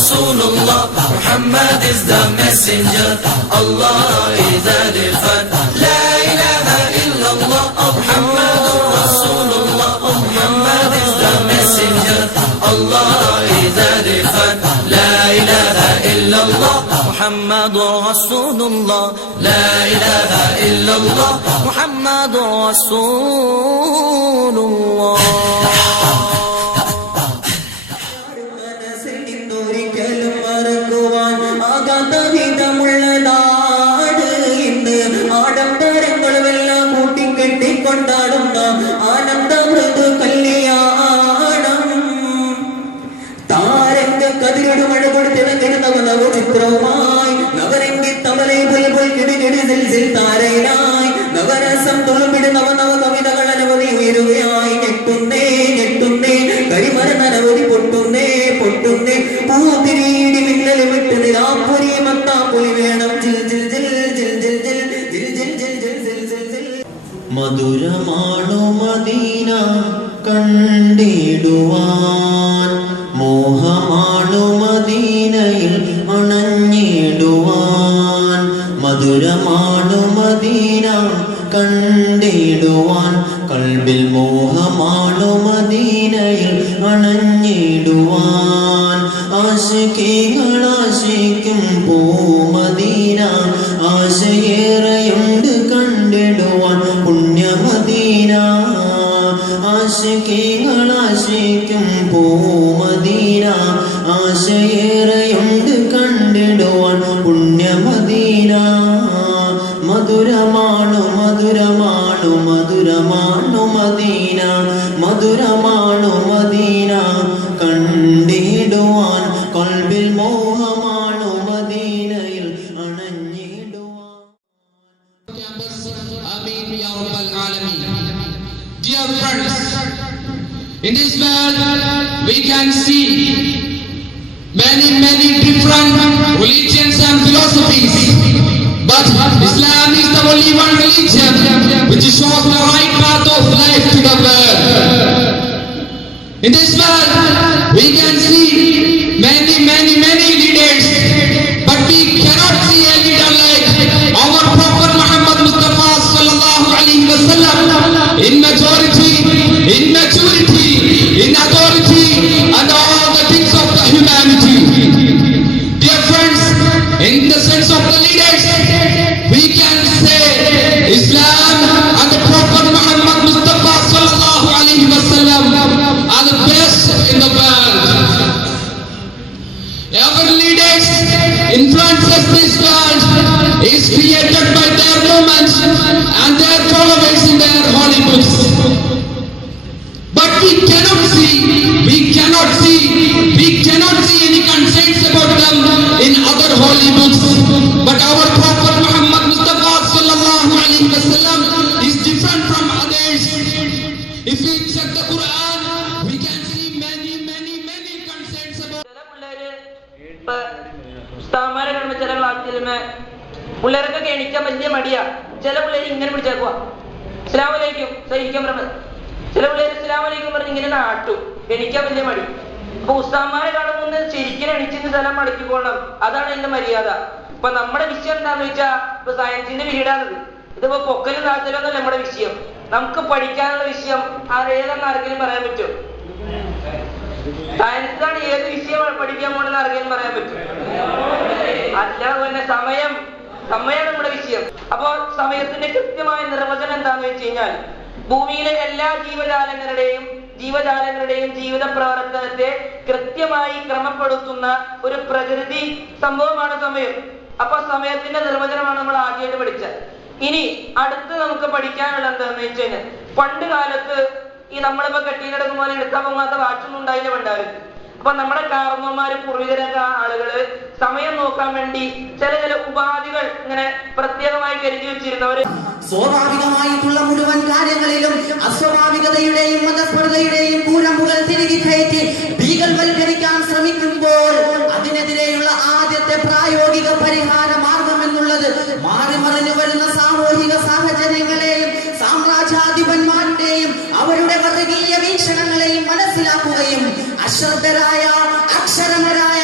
Rasulullah, Muhammad is the messenger, Allah is the defender. La ilaha illallah, Muhammadur Rasulullah, Muhammad is the messenger, Allah is the defender. La ilaha illallah, Muhammadur Rasulullah, la ilaha illallah, Muhammadur Rasulullah. നവരസം തുളുമ്പിടുന്ന കവിതകൾ അനവധി ഉയരുകയായി. ഞെട്ടുന്നേ ഞെട്ടുന്നേ കരിമരം അനവധി പൊട്ടുന്നേ പൊട്ടുന്നേ പൂത്തിരിയിടി മിന്നൽ വിട്ട് നിലാപ്പൊരി മത്താപ്പൊലി വേണം. മധുരമാണു Medina കണ്ടിടുവാൻ, മോഹമാണു മദീനയിൽ അണഞ്ഞിടുവാൻ. മധുരമാണു Medina കണ്ടിടുവാൻ, കൽബിൽ മോഹമാണു മദീനയിൽ അണഞ്ഞിടുവാൻ. ആശികീകൾ ആശിക്കും പൂമദീന, ആശയേറെയുണ്ട് കണ്ടിടുവാൻ പുണ്യമദീന. ആശികീകൾ ആശിക്കും പൂമദീന, ആശയേറെയുണ്ട് കണ്ടിടുവാൻ പുണ്യമദീന. മധുരമാണു മധുരമാണു മധുരമാണു Medina, മധുരമാണു Medina കണ്ടിടുവാൻ, കൽബിൽ മോഹമാണു മദീനയിൽ അണഞ്ഞിടുവാൻ. Dear friends, in this world we can see many different religions and philosophies, but Islam is the only one religion which shows the right path of life to the world. In this world we can see many leaders, but we cannot see a leader like our Prophet Muhammad Mustafa sallallahu alaihi wasallam, in majority, in maturity, in authority and all the things of the humanity. Dear friends, in the sense of the leaders, we can say Islam and the Prophet Muhammad Mustafa sallallahu alaihi wasallam are the best in the world. Our leaders influences this world is created by their movements and their followers in their holy books. But we cannot see any concerns about them in other holy books. But our Prophet Muhammad Mustafa sallallahu alaihi wasallam is different from others. If we check the Quran, we can see many concerns about. ചില ക്ലാസ്സിലുമേ പിള്ളേർക്കൊക്കെ എണിക്കാൻ വലിയ മടിയാ. ചില പിള്ളേർ ഇങ്ങനെ പിടിച്ചേക്കുവാ, അസ്സലാമു അലൈക്കും സഹിക്കാൻ പറഞ്ഞത്. ചില പിള്ളേർ അസ്സലാമു അലൈക്കും പറഞ്ഞ് ഇങ്ങനെ നാട്ടും, എണിക്കാൻ വലിയ മടി. അപ്പൊ ഉസ്താദ്മാരെ കാണുമ്പോൾ ശരിക്കും എണിച്ചിട്ട് സ്ഥലം മടക്കിക്കൊള്ളണം, അതാണ് ഇതിന്റെ മര്യാദ. ഇപ്പൊ നമ്മുടെ വിഷയം എന്താന്ന് വെച്ചാൽ ഇപ്പൊ സയൻസിന്റെ പീരീഡാണത്. ഇതിപ്പോ പൊക്കലും താഴ്ത്തലൊന്നല്ല നമ്മുടെ വിഷയം. നമുക്ക് പഠിക്കാനുള്ള വിഷയം ഏതെന്ന് ആർക്കെങ്കിലും പറയാൻ പറ്റുമോ? സയൻസാണ് ഏത് വിഷയം പഠിക്കാൻ പോണെന്ന് ആർക്കെങ്കിലും പറയാൻ പറ്റും? അല്ല, പിന്നെ സമയമാണ് നമ്മുടെ വിഷയം. അപ്പോ സമയത്തിന്റെ കൃത്യമായ നിർവചനം എന്താന്ന് വെച്ച് കഴിഞ്ഞാൽ, ഭൂമിയിലെ എല്ലാ ജീവജാലങ്ങളുടെയും ജീവിത പ്രവർത്തനത്തെ കൃത്യമായി ക്രമപ്പെടുത്തുന്ന ഒരു പ്രകൃതി സംഭവമാണ് സമയം. അപ്പൊ സമയത്തിന്റെ നിർവചനമാണ് നമ്മൾ ആദ്യമായിട്ട് പഠിച്ചത്. ഇനി അടുത്ത് നമുക്ക് പഠിക്കാനുള്ള എന്താന്ന് വെച്ച് കഴിഞ്ഞാൽ, പണ്ട് കാലത്ത് ഈ നമ്മളിപ്പോ കെട്ടിയിലെടുക്കും പോലെ എടുക്കാൻ പോകാത്ത വാച്ചൊന്നും ഉണ്ടായില്ല പണ്ടായിരുന്നു. അപ്പൊ നമ്മുടെ കാരണവന്മാര് പൂർവികരൊക്കെ ആളുകള് സമയം നോക്കാൻ വേണ്ടി ചില ഉപാധികൾ ഇങ്ങനെ പ്രത്യേകമായി കരുതി വെച്ചിരുന്നവര്. സ്വാഭാവികമായിട്ടുള്ള മുഴുവൻ കാര്യങ്ങളിലും അസ്വാഭാവികതയുടെയും മതസ്പർദ്ധയുടെയും കൂരമ്പുകൾ തിരികെ കയറ്റി ഭീകരവൽക്കരിക്കാൻ ശ്രമിക്കുമ്പോൾ അതിനെതിരെയുള്ള ആദ്യത്തെ പ്രായോഗിക പരിഹാര മാർഗം എന്നുള്ളത് മാറിമറിഞ്ഞു വരുന്ന സാമൂഹിക സാഹചര്യങ്ങളെയും സാമ്രാജ്യാധിപന്മാരുടെയും അവരുടെ വർഗീയ വീക്ഷണങ്ങളെയും മനസ്സിലാക്കുകയും അശ്രദ്ധരായ അക്ഷരമരായ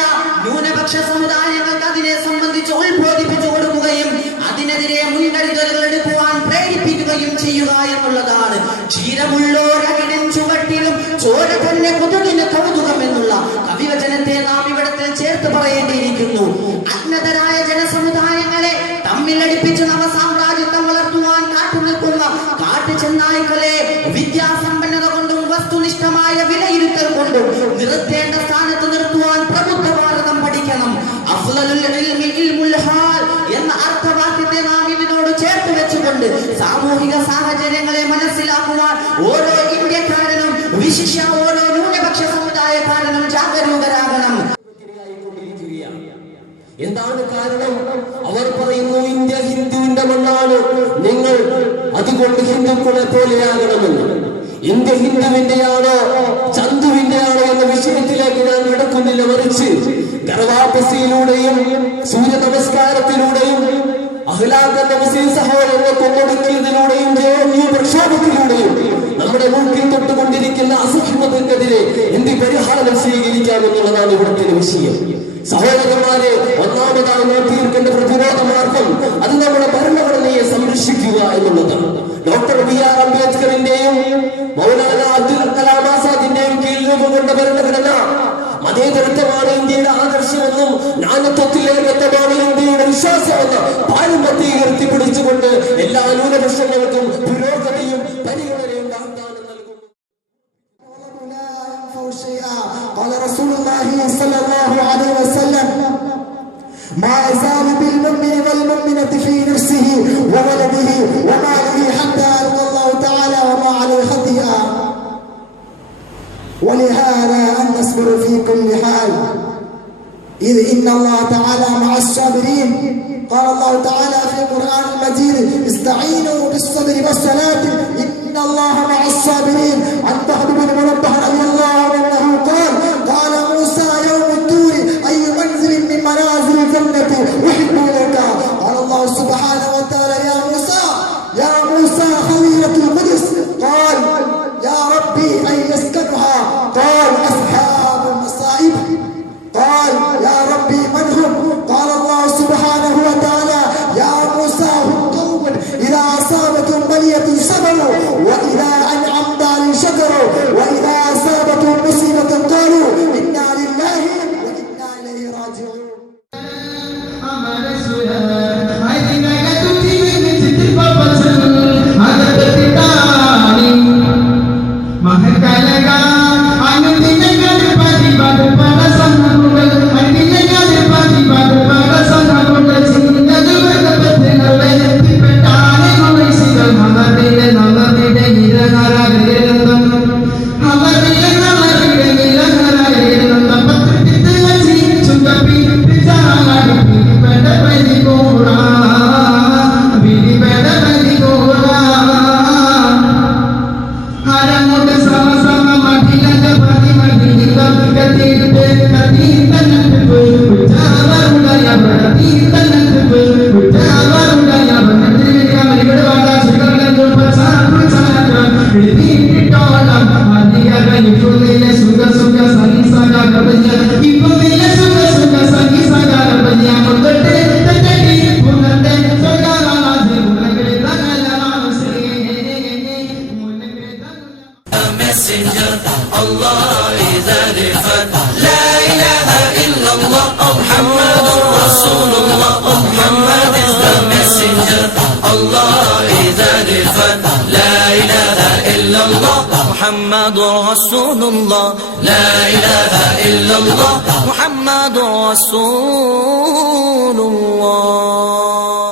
ന്യൂനപക്ഷ സമുദായങ്ങൾക്ക് അതിനെ സംബന്ധിച്ച് ഉത്ബോധിപ്പിച്ചു കൊടുക്കുകയും അതിനെതിരെ മുൻകരുതലുകൾ എടുക്കുവാൻ പ്രേരിപ്പിക്കുകയും ചെയ്യുക എന്നുള്ളതാണ്. ക്ഷീരമുള്ളോരകിടൻ ചുവട്ടിലും ചോര തന്നെ കൊതുകിന് കൗതുകം എന്നുള്ള കവിവചനത്തെ നാം ഇവിടത്തിൽ ചേർത്ത് പറയേണ്ടിയിരിക്കുന്നു. അജ്ഞതരായ ജനസമുദായങ്ങളെ തമ്മിലടിപ്പിച്ച് നവസാമ്രാജ്യത്വം വളർത്തുവാൻ കാട്ടുനിൽക്കുന്ന കാട്ടുചെന്നായ്ക്കളെ വിദ്യാസമ്പന്നത കൊണ്ടും വസ്തുനിഷ്ഠമായ വിലയിരുത്തൽ കൊണ്ടും നിർത്തേണ്ട സ്ഥാനത്ത് നിർത്തുവാൻ പ്രബുദ്ധ ഭാരതം പഠിക്കണം. അഫ്ളലുൽ ഇൽമി ഇൽമുൽ ഹാൽ എന്ന അർത്ഥവാക്യത്തെ നാം ഇതിനോട് ചേർത്ത് വെച്ചുകൊണ്ട് സാമൂഹിക സാഹചര്യങ്ങളെ മനസ്സിലാക്കുവാൻ ഓരോ ഇന്ത്യക്കാരനും വിശിഷ്യ ഓരോ ന്യൂനപക്ഷ സമുദായക്കാരനും ജാഗരൂകരാകണം. എന്താണ് കാരണം? അവർ പറയുന്നു ഇന്ത്യ ഹിന്ദുവിന്റെ മണ്ണാണ്, നിങ്ങൾ അതുകൊണ്ട് ഹിന്ദുക്കളെ പോലെയാകണമെന്ന്. ഇന്ത്യ ഹിന്ദുവിന്റെയാണോ ചന്തുവിന്റെയാണോ എന്ന വിഷയത്തിലേക്ക് ഞാൻ കിടക്കുന്നില്ല, മറിച്ച് ഗർവാപസിയിലൂടെയും സൂര്യ നമസ്കാരത്തിലൂടെയും അഹ്ലാദ് മുസ്ലിം സഹോദരനെ കൊന്നൊടുക്കിയതിലൂടെയും പ്രക്ഷോഭത്തിലൂടെയും നമ്മുടെ മുൻപിൽ തൊട്ടുകൊണ്ടിരിക്കുന്ന അസഹിഷ്ണുതക്കെതിരെ എന്ത് പരിഹാരം സ്വീകരിക്കാമെന്നുള്ളതാണ് ഇവിടുത്തെ വിഷയം. സഹോദരന്മാരെ, ഒന്നാമതായി നാം തീർക്കേണ്ട പ്രതിരോധ മാർഗം അത് നമ്മുടെ ഭരണഘടനയെ സംരക്ഷിക്കുക എന്നുള്ളതാണ്. ഡോക്ടർ BR അംബേദ്കറിന്റെയും മൗലാന അബ്ദുൽ കലാം ആസാദിന്റെയും കീഴിൽ രൂപം കൊണ്ട ഭരണഘടന മതേതരത്വമാണ് ഇന്ത്യയുടെ ആദർശമെന്നും നാനത്വത്തിലേകത്വമാണ് ഇന്ത്യയുടെ വിശ്വാസമെന്ന് പാരമ്പര്യത്തിൽ പിടിച്ചുകൊണ്ട് എല്ലാ ന്യൂനപക്ഷങ്ങൾക്കും പുരോഗതിയും പരിഗണനയും വാഗ്ദാനം നൽകുന്നു. قال رسول الله صلى الله عليه وسلم ما يزال بالمؤمن والمؤمنة في نفسه وولده وماله حتى يلقى الله تعالى وما عليه خطيئة ولهذا أن نصبر في كل حال إذ إن الله تعالى مع الصابرين. قال الله تعالى في القرآن المجيد استعينوا بالصبر والصلاة إن الله مع الصابرين. عن وهب بن منبه رضي الله عنه قال موسى يوم الطور أي منزل من منازل الجنة أحب لك. قال الله سبحانه وتعالى يا موسى خليلة القدس. قال يا ربي أن يسكنها. قال أصحاب المصائب. قال يا ربي من هم؟ قال الله سبحانه وتعالى يا موسى هم قوم إذا أصابتهم بلية صبروا وإذا أنعمت عليهم شكروا وإذا أصابتهم مصيبة قالوا إنا لله وإنا إليه راجعون. محمد رسول الله لا إله إلا الله محمد رسول الله.